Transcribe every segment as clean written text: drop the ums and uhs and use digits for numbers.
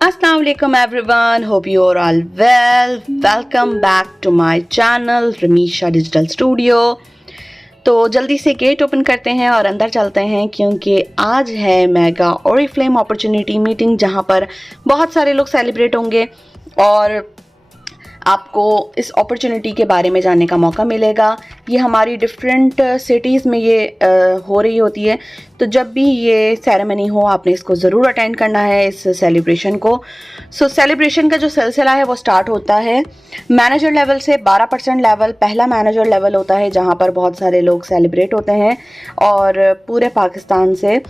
Assalamu alaikum everyone, hope you are all well. Welcome back to my channel Ramisha Digital Studio. तो जल्दी से gate open करते हैं और अंदर चलते हैं क्योंकि आज है मेगा ओरिफ्लेम अपॉर्चुनिटी मीटिंग जहां पर बहुत सारे लोग सेलिब्रेट होंगे और आपको इस अपॉर्चुनिटी के बारे में जानने का मौका मिलेगा। ये हमारी डिफरेंट सिटीज़ में ये हो रही होती है, तो जब भी ये सेरेमनी हो आपने इसको ज़रूर अटेंड करना है, इस सेलिब्रेशन को। सेलिब्रेशन का जो सिलसिला है वो स्टार्ट होता है मैनेजर लेवल से। 12% लेवल पहला मैनेजर लेवल होता है जहाँ पर बहुत सारे लोग सेलिब्रेट होते हैं और पूरे पाकिस्तान से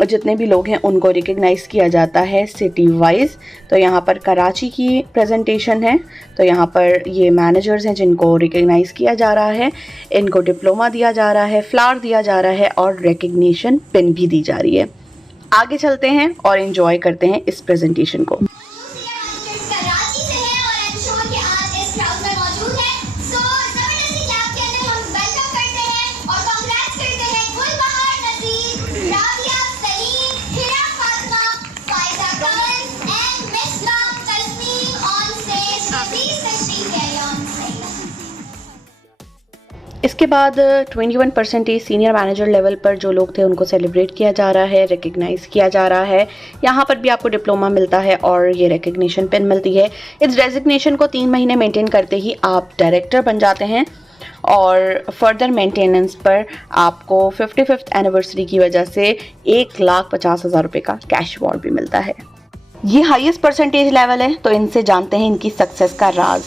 जितने भी लोग हैं उनको रिकग्नाइज़ किया जाता है सिटी वाइज। तो यहाँ पर कराची की प्रेजेंटेशन है, तो यहाँ पर ये मैनेजर्स हैं जिनको रिकग्नाइज़ किया जा रहा है, इनको डिप्लोमा दिया जा रहा है, फ्लावर दिया जा रहा है और रिकग्निशन पिन भी दी जा रही है। आगे चलते हैं और एंजॉय करते हैं इस प्रेजेंटेशन को। इसके बाद 21% सीनियर मैनेजर लेवल पर जो लोग थे उनको सेलिब्रेट किया जा रहा है, रिकग्नाइज़ किया जा रहा है। यहाँ पर भी आपको डिप्लोमा मिलता है और ये रिकग्निशन पिन मिलती है। इस डेजिग्नेशन को 3 महीने मेंटेन करते ही आप डायरेक्टर बन जाते हैं और फर्दर मेंटेनेंस पर आपको 55th एनिवर्सरी की वजह से 1,50,000 रुपये का कैश अवार्ड भी मिलता है। ये हाईएस्ट परसेंटेज लेवल है, तो इनसे जानते हैं इनकी सक्सेस का राज।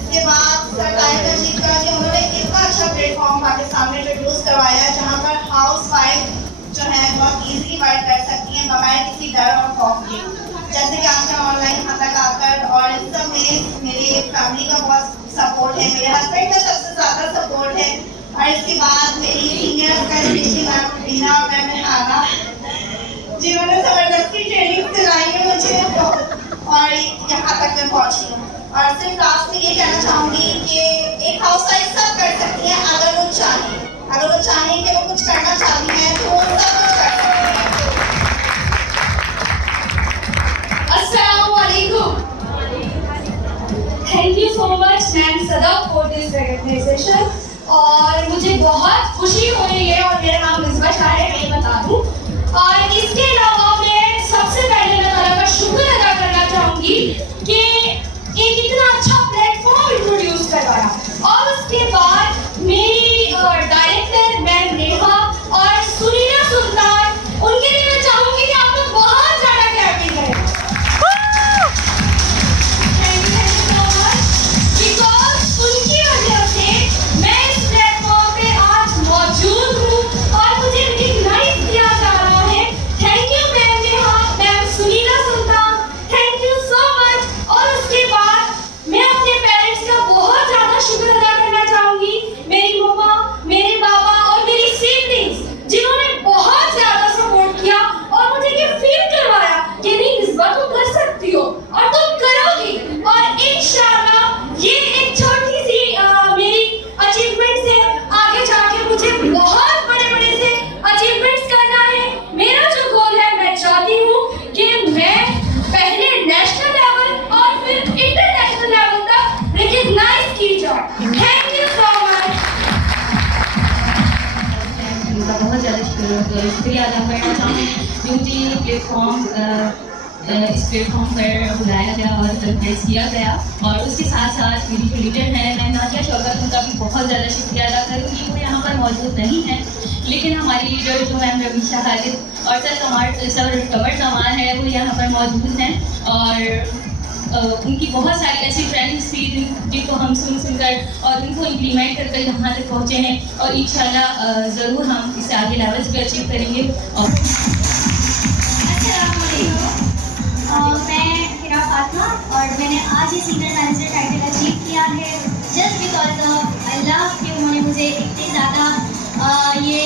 इसके बाद सरकार का जिक्र कि उन्होंने इतना अच्छा प्लेटफॉर्म पाकिस्तान में इंट्रोड्यूस करवाया जहां पर हाउस वाइफ जो है बहुत इजीली वर्क कर सकती हैं बगैर किसी डर और खौफ के। जैसे कि आजकल ऑनलाइन यहाँ तक आकर और इस सब में मेरी फैमिली का बहुत सपोर्ट है, मेरे हस्बैंड का सबसे ज़्यादा सपोर्ट है और इसके बाद मेरी सीनियर का स्पेशली मैम बीना और मैम नेहाना जिन्होंने ज़बरदस्ती ट्रेनिंग दिलाई है मुझे और यहाँ तक मैं पहुँची हूँ। और सिर्फ लास्ट में ये कहना चाहूँगी कि एक हाउस वाइफ सब कर सकती हैं अगर वो चाहें कि वो कुछ करना चाहती हैं तो वो सब कुछ कर सकती हैं। अस्सलाम वालेकुम। Thank you so much ma'am Sadaf for this recognization और मुझे बहुत खुशी हो रही है और मेरा नाम मिसबा शाह है, मैं बता दूँ। और इसके अलावा मैं सबसे पहले अल्लाह ताला का शुक्र अदा करना चाहूँगी कि एक इतना अच्छा प्लेटफॉर्म इंट्रोड्यूस करवाया और उसके बाद मेरी डायरेक्टर मैम नेहा और सुनीना सुल्तान, उनके लिए मैं चाहूँगी कि आप लोग बहुत ज़्यादा क्लैपिंग करें। Thank you so much because उनकी वजह से मैं इस प्लेटफॉर्म पे आज मौजूद हूँ और मुझे रिकग्नाइज किया जा रहा है। Thank you ma'am Neha, ma'am Sunina Sultan, thank you so much. और उसके बाद मैं अपने पेरेंट्स का बहुत ज़्यादा शुक्र अदा करना चाहूँगी, मेरी मम्मा, मेरे पापा और मेरी सिबलिंग्स जिन्होंने बहुत ज़्यादा सपोर्ट किया और मुझे ये फील करवाया कि नहीं निस्बा तुम कर सकती हो और तुम करोगी। और इंशाल्लाह ये एक छोटी सी मेरी अचीवमेंट है, आगे जाके मुझे बहुत बड़े से अचीवमेंट्स करना है। मेरा जो गोल है, मैं चाहती हूँ कि मैं पहले नेशनल लेवल और फिर इंटरनेशनल लेवल तक रिकग्नाइज की जाऊँ। Thank you so much. बहुत ज़्यादा शुक्रिया अदा करना चाहूँगी जो मुझे ये प्लेटफॉर्म इस प्लेटफॉर्म पर बुलाया गया और रिकग्नाइज किया गया। और उसके साथ साथ मेरी जो लीडर है मैम नाजिया शौकत, उनका भी बहुत ज़्यादा शुक्रिया अदा करूँगी। वो यहाँ पर मौजूद नहीं है लेकिन हमारी लीडर जो मैम रमीशा खालिद और सर कमर जमान है वो यहाँ पर मौजूद हैं और उनकी बहुत सारी ऐसी ट्रेनिंग्स थी जिनको हम सुनकर और उनको इम्प्लीमेंट कर यहाँ तक पहुँचे हैं और इंशाल्लाह ज़रूर हम इससे आगे लेवल्स भी अचीव करेंगे। मैं हिरा फातिमा और मैंने आज ये सीनियर मैनेजर टाइटल अचीव किया है जस्ट बिकॉज ऑफ अल्लाह कि उन्होंने मुझे इतनी ज़्यादा ये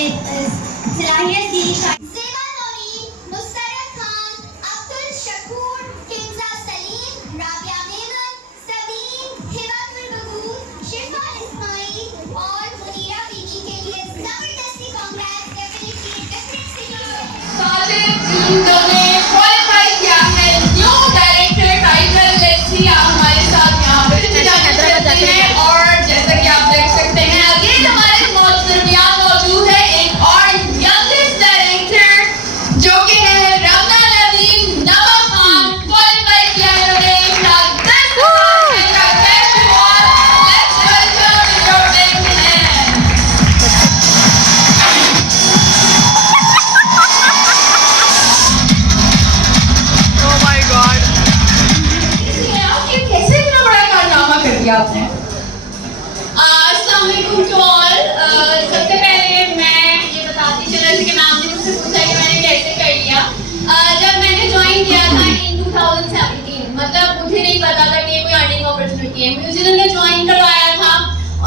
सलाहियत दी। ज़ेबा नौरीन, मुस्तरद खान, अब्दुल शकूर, किंजा सलीम, राबिया मेमन, सबीन, हिबातुल बकूर, शिफा इस्माइल और मुनीरा बीबी के लिए जबरदस्ती कांग्रेस डेफिनेटली डिफरेंट सिटी है। साजिद जिन्होंने क्वालिफाई किया है new director title. Let's see आप हमारे साथ यहाँ पे चलते हैं और जैसा कि आप देख सकते हैं अगेन हमारे दरमियान मौजूद है एक और यंगेस्ट डायरेक्टर जो कि है रमना नवीन नवा खान। क्वालिफाई किया है उन्होंने let's welcome your big hand. Oh my God. कि कैसे इतना बड़ा कारनामा कर दिया आपने। अस्सलाम वालेकुम टू ऑल। सबसे पहले मैं ये बताती चलूं जैसे कि मैम ने मुझसे पूछा कि मैंने कैसे कर लिया। जब मैंने ज्वाइन किया था इन 2017 मतलब मुझे नहीं पता था कि ये कोई अर्निंग अपॉर्चुनिटी है। मुझे जिन्होंने ज्वाइन करवाया था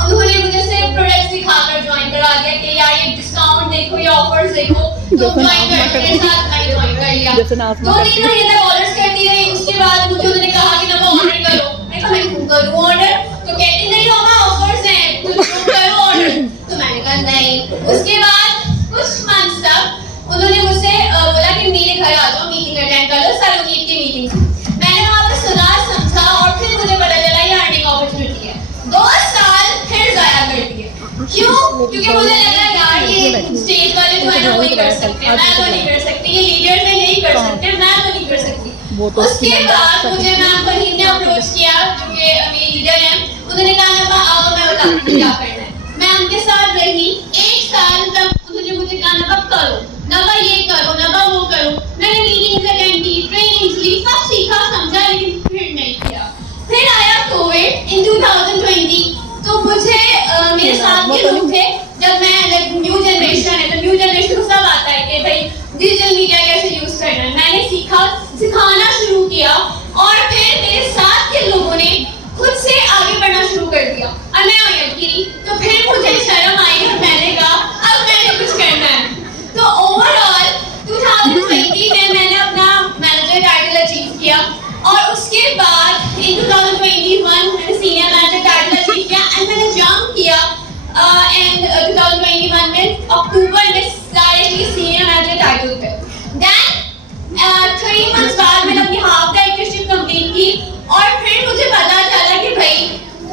उन्होंने मुझे सिर्फ प्रोडक्ट दिखाकर ज्वाइन करा दिया कि यार ये डिस्काउंट देखो ये ऑफर्स देखो तो ज्वाइन करने के साथ मैंने ज्वाइन कर लिया। 2-3 महीने तक ऑर्डर्स करती रही। उसके बाद मुझे उन्होंने कहा कि ना ऑर्डर करो। मैं कहा मैं क्यों करूं ऑर्डर? तो कहती नहीं रोमा ऑफर्स हैं तुम करो ऑर्डर। तो मैंने कहा नहीं। उसके बाद कुछ मंथ्स तक उन्होंने मुझसे बोला कि मेरे घर आ जाओ मीटिंग अटेंड कर लो सलोनीट की मीटिंग। मैंने वहाँ पर सुना समझा और फिर मुझे पता चला ये अर्निंग अपॉर्चुनिटी है। 2 साल फिर जाया कर दिए। क्यों? क्योंकि मुझे लगा यार ये स्टेज वाले जो है ना वही कर सकते हैं मैं तो नहीं कर सकती। ये लीडर में नहीं कर सकते मैं तो नहीं कर सकती। उसके बाद मुझे मैम फहीम ने अप्रोच किया जो कि मेरी लीडर हैं। उन्होंने कहा ना आओ मैं बताती हूँ क्या करना है। मैं उनके साथ रही 1 साल तक। उन्होंने मुझे कहा ना करो नवा ये करो नवा वो करो। मैंने मीटिंग्स अटेंड की ट्रेनिंग्स ली सब सीखा समझा लेकिन फिर नहीं किया। फिर आया कोविड इन 2020 तो मुझे मेरे साथ के लोग थे जब मैं न्यू जनरेशन है तो न्यू जनरेशन को सब आता है कि भाई डिजिटल मीडिया कैसे यूज करना है। मैंने सिखाना शुरू किया और फिर मेरे साथ के लोगों ने खुद से आगे बढ़ना शुरू कर दिया और मैं यकीन तो फिर मुझे शर्म आई और मैंने कहा अब मैंने कुछ करना है। तो ओवरऑल 2020 में मैंने अपना मैनेजर टाइटल अचीव किया और उसके बाद इन 2021 मैंने सीनियर मैनेजर टाइटल अचीव किया एंड मैंने जंप किया एंड 2021 में अक्टूबर में डायरेक्टली सीनियर मैनेजर टाइटल पे। देन 3 मंथ्स बाद मैंने अपनी हाफ डायरेक्टरशिप कंप्लीट की और फिर मुझे पता चला कि भाई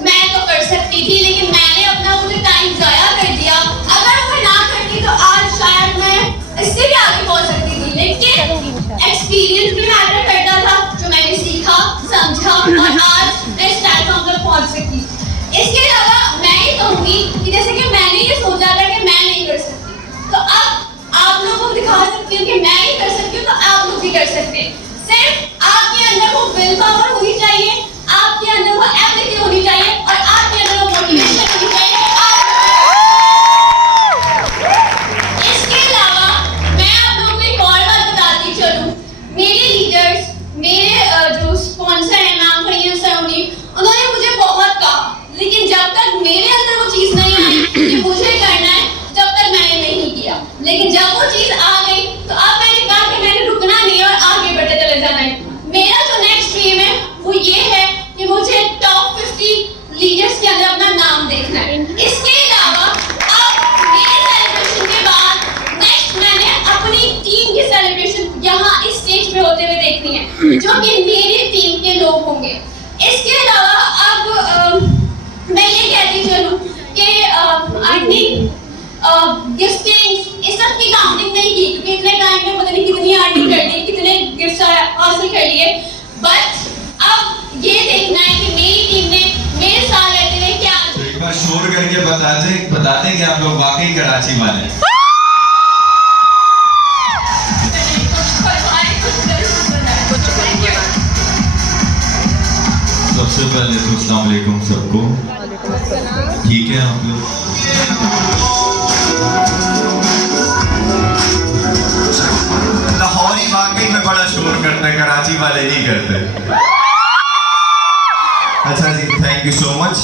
मैं तो कर सकती थी लेकिन मैंने अपना मुझे टाइम जाया कर दिया। अगर मैं ना करती तो आज शायद मैं इससे भी आगे पहुंच सकती थी। लेकिन एक्सपीरियंस भी मैटर करता था जो मैंने सीखा समझा और आज मैं इस प्लेटफॉर्म पर पहुंच सकी। इसके अलावा मैं ये कहूँगी कि जैसे कि मैंने ये सोचा था कि मैं नहीं कर सकती तो अब आप लोगों को दिखा सकती हूँ कि मैं ही कर सकती हूँ तो आप लोग भी कर सकते हैं। सिर्फ आपके अंदर वो विल पावर होनी चाहिए आपके अंदर वो एबिलिटी होनी चाहिए और आपके अंदर वो मोटिवेशन होनी चाहिए। इसके अलावा मैं आप लोगों को एक और बात बताती चलूँ। मेरे लीडर्स मेरे जो स्पॉन्सर हैं मैम फहीम सलोनी उन्होंने मुझे बहुत कहा लेकिन जब तक मेरे अंदर वो चीज़ नहीं आई कि मुझे करना है जब तक मैंने नहीं किया। लेकिन जब वो चीज़ आ गई तो अब मैंने कहा कि मैंने रुकना नहीं और आगे बढ़ते चले जाना है। मेरा जो नेक्स्ट ड्रीम है वो ये है कि मुझे टॉप 50 लीडर्स के अंदर अपना नाम देखना है। इसके अलावा अब मेरे सेलिब्रेशन के बाद नेक्स्ट मैंने अपनी टीम की सेलिब्रेशन यहाँ इस स्टेज पे होते हुए देखनी है जो कि मेरी टीम के लोग होंगे। इसके अलावा अब मैं ये कहती चलूँ कि अपनी गिफ्टिंग्स इस सब की काउंटिंग नहीं की क्योंकि इतने टाइम में पता नहीं कितनी अर्निंग कर ली कितने गिफ्ट्स हासिल कर लिए। बट अब ये देखना है कि मेरी टीम ने मेरे साथ रहते हुए क्या एक बार शोर करके बताते कि आप लोग वाकई कराची वाले हैं। सबसे पहले तो अस्सलाम वालेकुम सबको। ठीक है आप लोग लाहौरी वाकई में बड़ा शोर करते हैं कराची वाले नहीं करते। अच्छा जी थैंक यू सो मच।